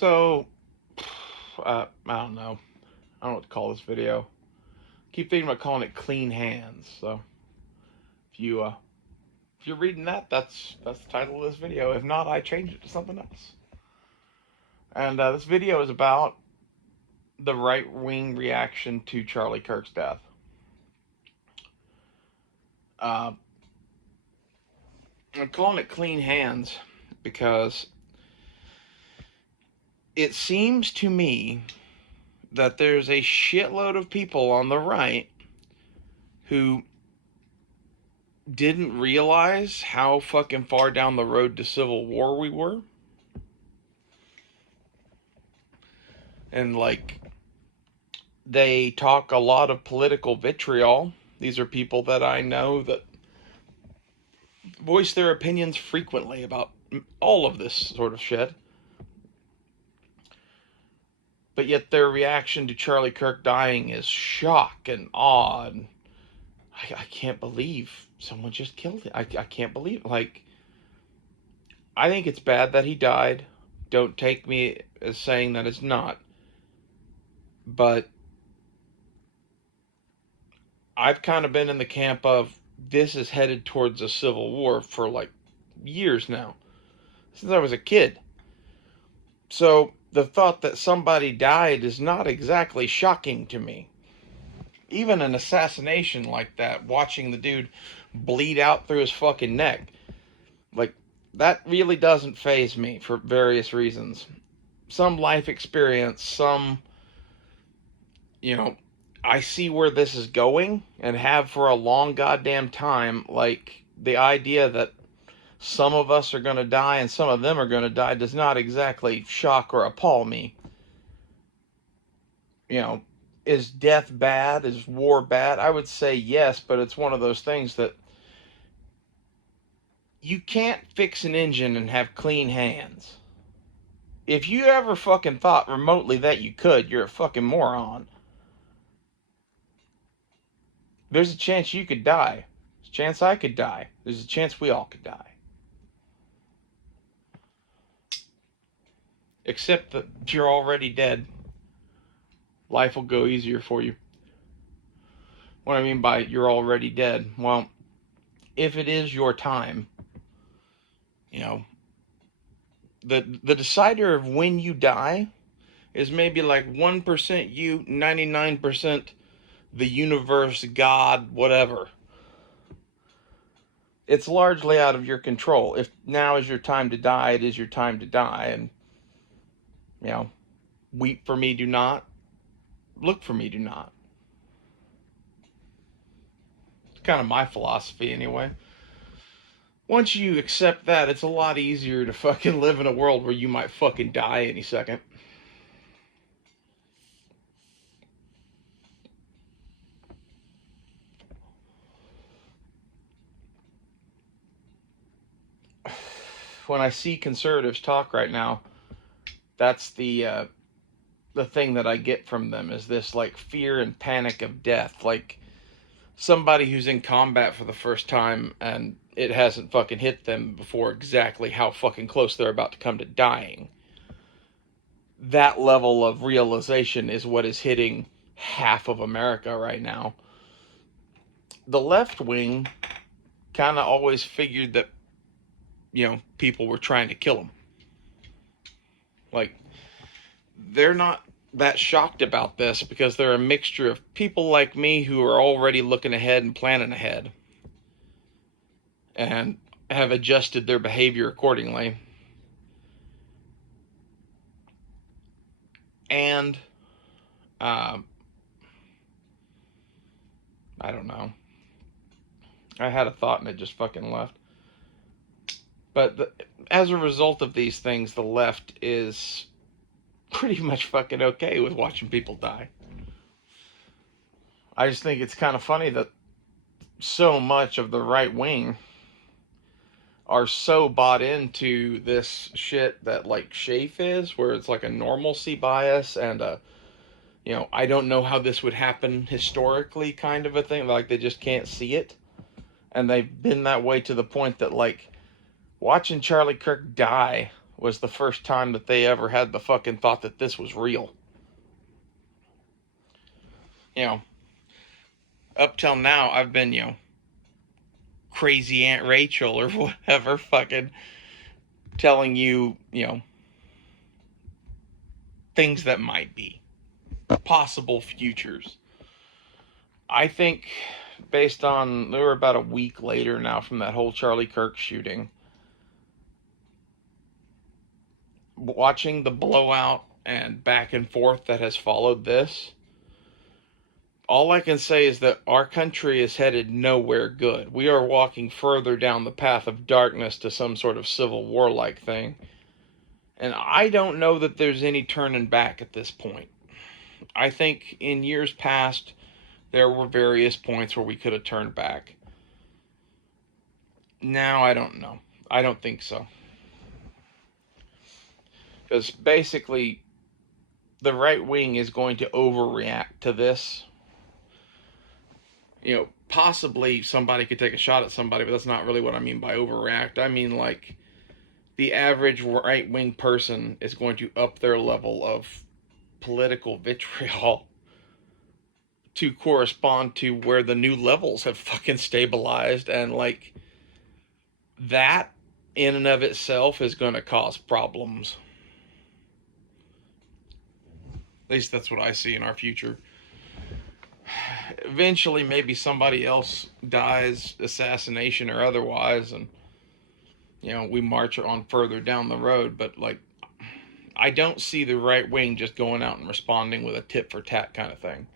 So, I don't know. I don't know what to call this video. Keep thinking about calling it clean hands. So, if you if you're reading that, that's the title of this video. If not, I changed it to something else. And this video is about the right wing reaction to Charlie Kirk's death. I'm calling it clean hands because it seems to me that there's a shitload of people on the right who didn't realize how fucking far down the road to civil war we were. And like, they talk a lot of political vitriol. These are people that I know that voice their opinions frequently about all of this sort of shit. But yet their reaction to Charlie Kirk dying is shock and awe. And I can't believe someone just killed him. I can't believe, like, I think it's bad that he died. Don't take me as saying that it's not. But I've kind of been in the camp of this is headed towards a civil war for like years now, since I was a kid. So the thought that somebody died is not exactly shocking to me. Even an assassination like that, watching the dude bleed out through his fucking neck, like, that really doesn't faze me for various reasons. Some life experience, some, I see where this is going and have for a long goddamn time. Like, the idea that some of us are going to die and some of them are going to die does not exactly shock or appall me. Is death bad? Is war bad? I would say yes, but it's one of those things that you can't fix an engine and have clean hands. If you ever fucking thought remotely that you could, you're a fucking moron. There's a chance you could die. There's a chance I could die. There's a chance we all could die. Except that you're already dead. Life will go easier for you. What I mean by you're already dead, well, if it is your time, the decider of when you die is maybe like 1% you, 99% the universe, God, whatever. It's largely out of your control. If now is your time to die, it is your time to die. And, weep for me, do not. Look for me, do not. It's kind of my philosophy anyway. Once you accept that, it's a lot easier to fucking live in a world where you might fucking die any second. When I see conservatives talk right now, that's the thing that I get from them is this like fear and panic of death. Like somebody who's in combat for the first time and it hasn't fucking hit them before exactly how fucking close they're about to come to dying. That level of realization is what is hitting half of America right now. The left wing kind of always figured that, people were trying to kill them. Like, they're not that shocked about this because they're a mixture of people like me who are already looking ahead and planning ahead and have adjusted their behavior accordingly. And I don't know. I had a thought and it just fucking left. But as a result of these things, the left is pretty much fucking okay with watching people die. I just think it's kind of funny that so much of the right wing are so bought into this shit that like Schaaf is, where it's like a normalcy bias and I don't know how this would happen historically kind of a thing. Like they just can't see it. And they've been that way to the point that like watching Charlie Kirk die was the first time that they ever had the fucking thought that this was real. You know, up till now, I've been, crazy Aunt Rachel or whatever, fucking telling you, things that might be possible futures. I think, based on, we were about a week later now from that whole Charlie Kirk shooting, watching the blowout and back and forth that has followed this, all I can say is that our country is headed nowhere good. We are walking further down the path of darkness to some sort of civil war-like thing. And I don't know that there's any turning back at this point. I think in years past, there were various points where we could have turned back. Now, I don't know. I don't think so. Because basically, the right wing is going to overreact to this. Possibly somebody could take a shot at somebody, but that's not really what I mean by overreact. I mean, like, the average right-wing person is going to up their level of political vitriol to correspond to where the new levels have fucking stabilized, and, like, that in and of itself is going to cause problems. At least that's what I see in our future. Eventually, maybe somebody else dies, assassination or otherwise, and we march on further down the road. But, like, I don't see the right wing just going out and responding with a tit for tat kind of thing.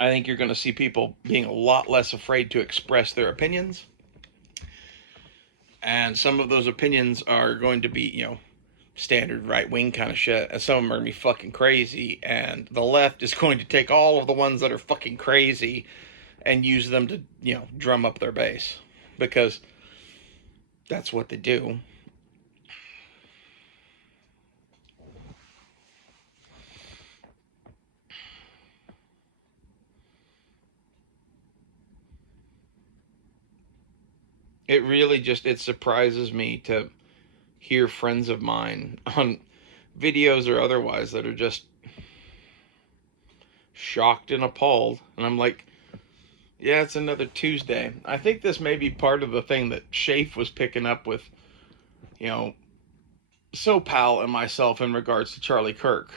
I think you're going to see people being a lot less afraid to express their opinions, and some of those opinions are going to be, standard right-wing kind of shit, and some of them are going to be fucking crazy, and the left is going to take all of the ones that are fucking crazy and use them to, drum up their base, because that's what they do. It really it surprises me to hear friends of mine on videos or otherwise that are just shocked and appalled. And I'm like, yeah, it's another Tuesday. I think this may be part of the thing that Shafe was picking up with, SoPal and myself in regards to Charlie Kirk.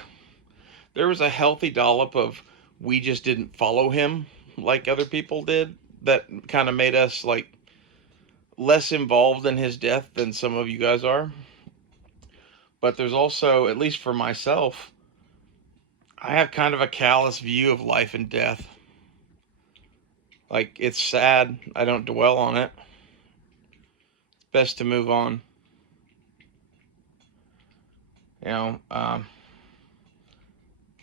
There was a healthy dollop of we just didn't follow him like other people did that kind of made us, like, less involved in his death than some of you guys are. But there's also, at least for myself, I have kind of a callous view of life and death. Like, it's sad. I don't dwell on it. It's best to move on. Not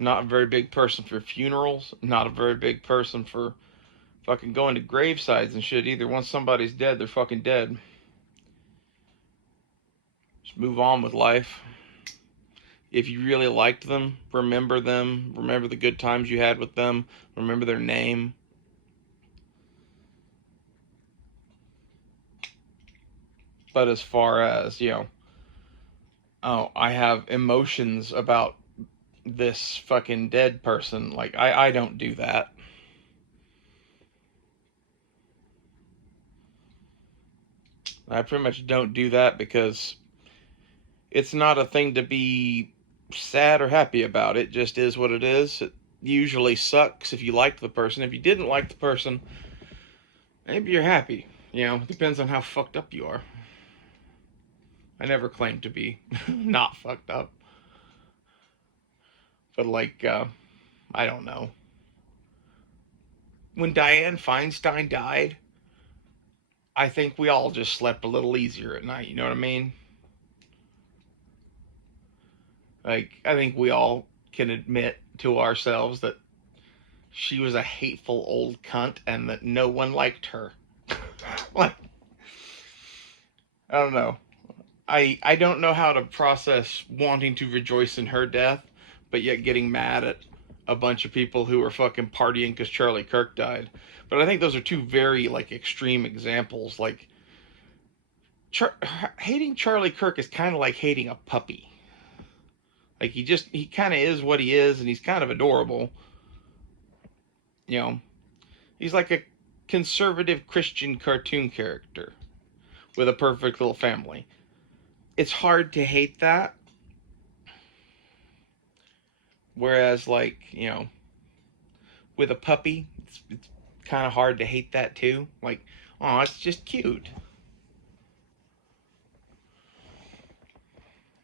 a very big person for funerals. Not a very big person for fucking going to gravesides and shit either. Once somebody's dead, they're fucking dead. Just move on with life. If you really liked them. Remember the good times you had with them. Remember their name. But as far as, I have emotions about this fucking dead person, like, I don't do that. I pretty much don't do that because it's not a thing to be sad or happy about. It just is what it is. It usually sucks if you liked the person. If you didn't like the person, maybe you're happy. It depends on how fucked up you are. I never claimed to be not fucked up. But, like, I don't know. When Dianne Feinstein died, I think we all just slept a little easier at night, you know what I mean? Like, I think we all can admit to ourselves that she was a hateful old cunt and that no one liked her. Like, I don't know. I don't know how to process wanting to rejoice in her death, but yet getting mad at a bunch of people who were fucking partying because Charlie Kirk died. But I think those are two very, like, extreme examples. Like, Hating Charlie Kirk is kind of like hating a puppy. Like he kind of is what he is, and he's kind of adorable. You know, he's like a conservative Christian cartoon character with a perfect little family. It's hard to hate that. Whereas, like, with a puppy, it's kind of hard to hate that too. Like, oh, it's just cute.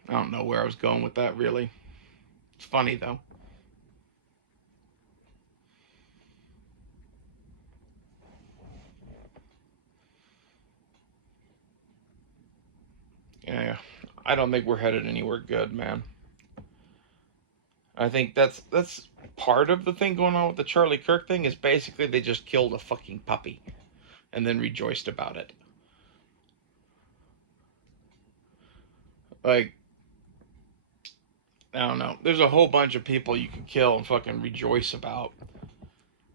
I don't know where I was going with that, really. It's funny, though. Yeah, I don't think we're headed anywhere good, man. I think that's part of the thing going on with the Charlie Kirk thing is basically they just killed a fucking puppy and then rejoiced about it. Like, I don't know. There's a whole bunch of people you could kill and fucking rejoice about.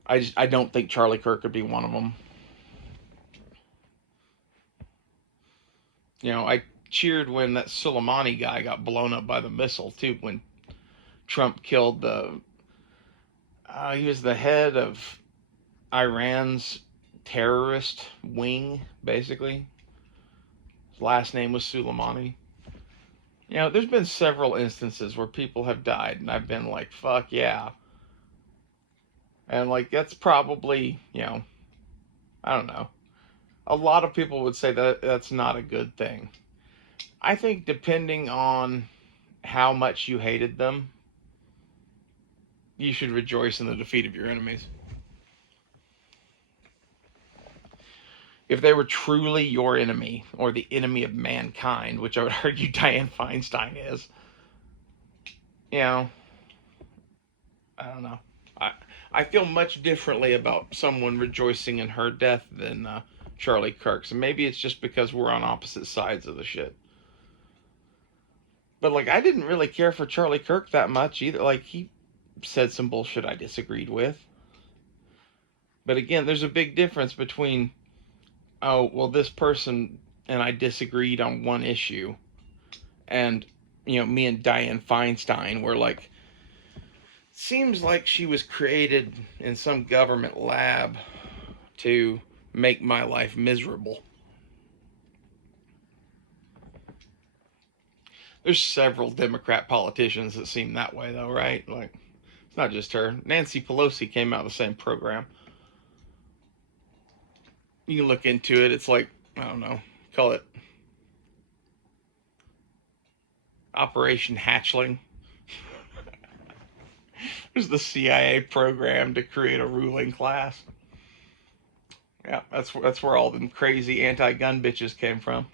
I don't think Charlie Kirk could be one of them. I cheered when that Soleimani guy got blown up by the missile too. When Trump killed he was the head of Iran's terrorist wing, basically. His last name was Soleimani. There's been several instances where people have died, and I've been like, fuck yeah. And, like, that's probably, I don't know. A lot of people would say that that's not a good thing. I think depending on how much you hated them, you should rejoice in the defeat of your enemies. If they were truly your enemy, or the enemy of mankind, which I would argue Dianne Feinstein is, I don't know. I feel much differently about someone rejoicing in her death than Charlie Kirk's. And maybe it's just because we're on opposite sides of the shit. But, like, I didn't really care for Charlie Kirk that much either. Like, he said some bullshit I disagreed with. But again, there's a big difference between, oh, well, this person and I disagreed on one issue. And, me and Dianne Feinstein were like, seems like she was created in some government lab to make my life miserable. There's several Democrat politicians that seem that way, though, right? Like, it's not just her. Nancy Pelosi came out of the same program. You can look into it. It's like, I don't know, call it Operation Hatchling. There's the CIA program to create a ruling class. Yeah, that's where all them crazy anti-gun bitches came from.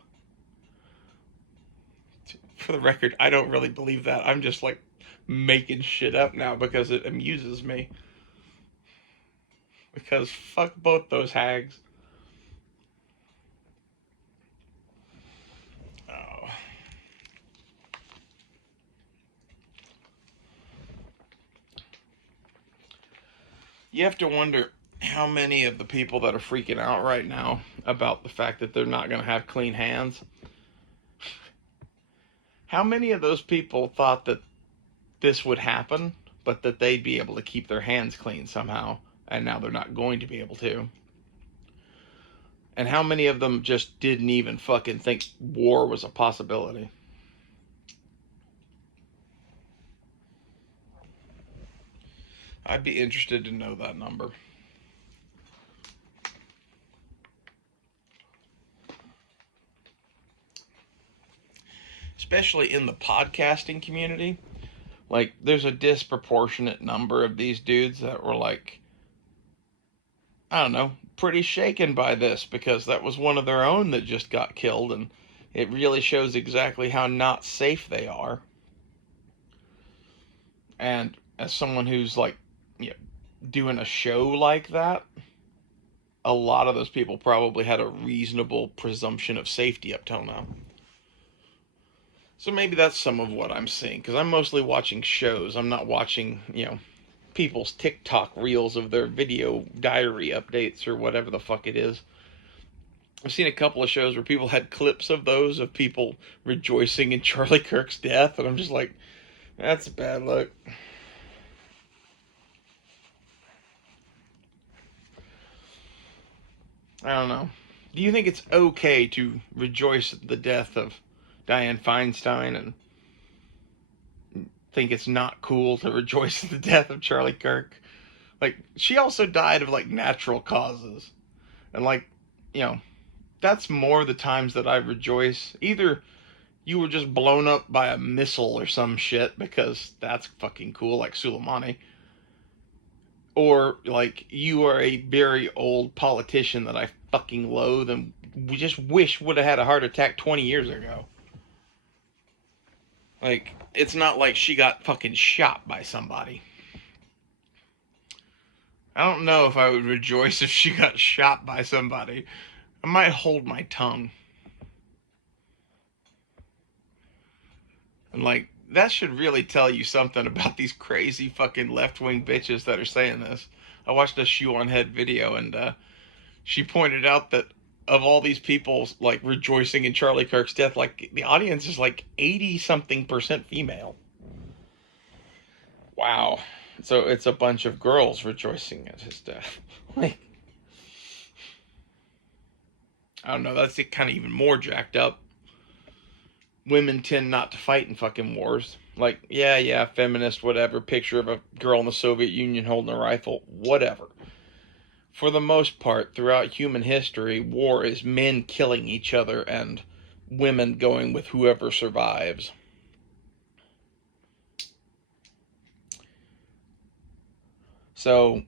For the record, I don't really believe that. I'm just like making shit up now because it amuses me. Because fuck both those hags. Oh. You have to wonder how many of the people that are freaking out right now about the fact that they're not going to have clean hands, how many of those people thought that this would happen, but that they'd be able to keep their hands clean somehow, and now they're not going to be able to? And how many of them just didn't even fucking think war was a possibility? I'd be interested to know that number. Especially in the podcasting community. Like, there's a disproportionate number of these dudes that were like, I don't know, pretty shaken by this because that was one of their own that just got killed, and it really shows exactly how not safe they are. And as someone who's like, doing a show like that, a lot of those people probably had a reasonable presumption of safety up till now. So maybe that's some of what I'm seeing, because I'm mostly watching shows. I'm not watching, people's TikTok reels of their video diary updates or whatever the fuck it is. I've seen a couple of shows where people had clips of those of people rejoicing in Charlie Kirk's death, and I'm just like, that's a bad look. I don't know. Do you think it's okay to rejoice at the death of Dianne Feinstein and think it's not cool to rejoice at the death of Charlie Kirk? Like, she also died of, like, natural causes. And, like, you know, that's more the times that I rejoice. Either you were just blown up by a missile or some shit, because that's fucking cool, like Soleimani. Or, like, you are a very old politician that I fucking loathe and we just wish would have had a heart attack 20 years ago. Like, it's not like she got fucking shot by somebody. I don't know if I would rejoice if she got shot by somebody. I might hold my tongue. And, like, that should really tell you something about these crazy fucking left-wing bitches that are saying this. I watched a Shoe on Head video, and she pointed out that of all these people, like, rejoicing in Charlie Kirk's death, like, the audience is like 80-something% female. Wow. So it's a bunch of girls rejoicing at his death. Like, I don't know, that's kind of even more jacked up. Women tend not to fight in fucking wars. Like, yeah, feminist, whatever, picture of a girl in the Soviet Union holding a rifle, whatever. For the most part, throughout human history, war is men killing each other and women going with whoever survives. So,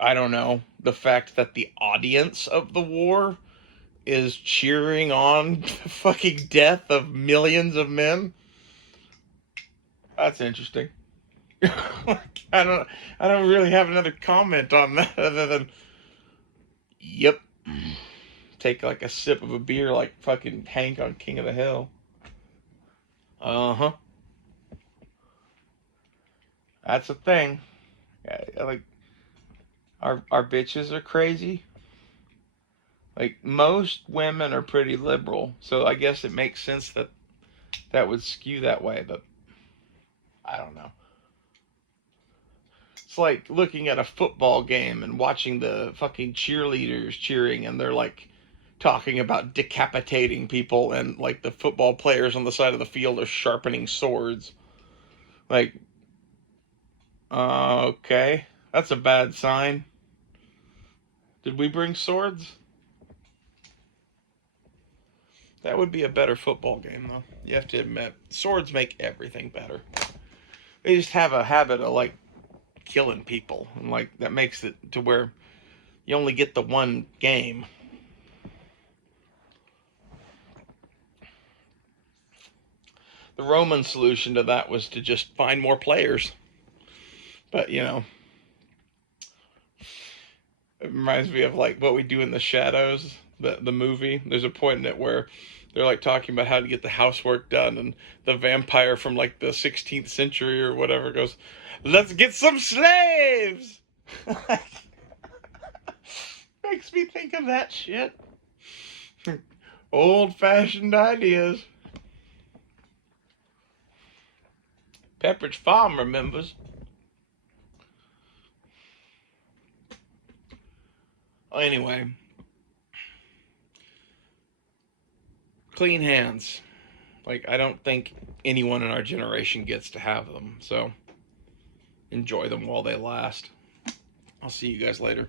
I don't know. The fact that the audience of the war is cheering on the fucking death of millions of men, that's interesting. I don't really have another comment on that other than, yep. Take like a sip of a beer like fucking Hank on King of the Hill. Uh-huh. That's a thing. Like, our bitches are crazy. Like, most women are pretty liberal, so I guess it makes sense that that would skew that way, but I don't know. It's like looking at a football game and watching the fucking cheerleaders cheering, and they're like talking about decapitating people, and like the football players on the side of the field are sharpening swords. Like, okay, that's a bad sign. Did we bring swords? That would be a better football game, though. You have to admit, swords make everything better. They just have a habit of, like, killing people, and, like, that makes it to where you only get the one game. The Roman solution to that was to just find more players. But, you know, it reminds me of, like, What We Do in the Shadows, the movie. There's a point in it where they're, like, talking about how to get the housework done, and the vampire from, like, the 16th century or whatever goes, "Let's get some slaves!" Makes me think of that shit. Old-fashioned ideas. Pepperidge Farm remembers. Anyway, clean hands. Like, I don't think anyone in our generation gets to have them, so enjoy them while they last. I'll see you guys later.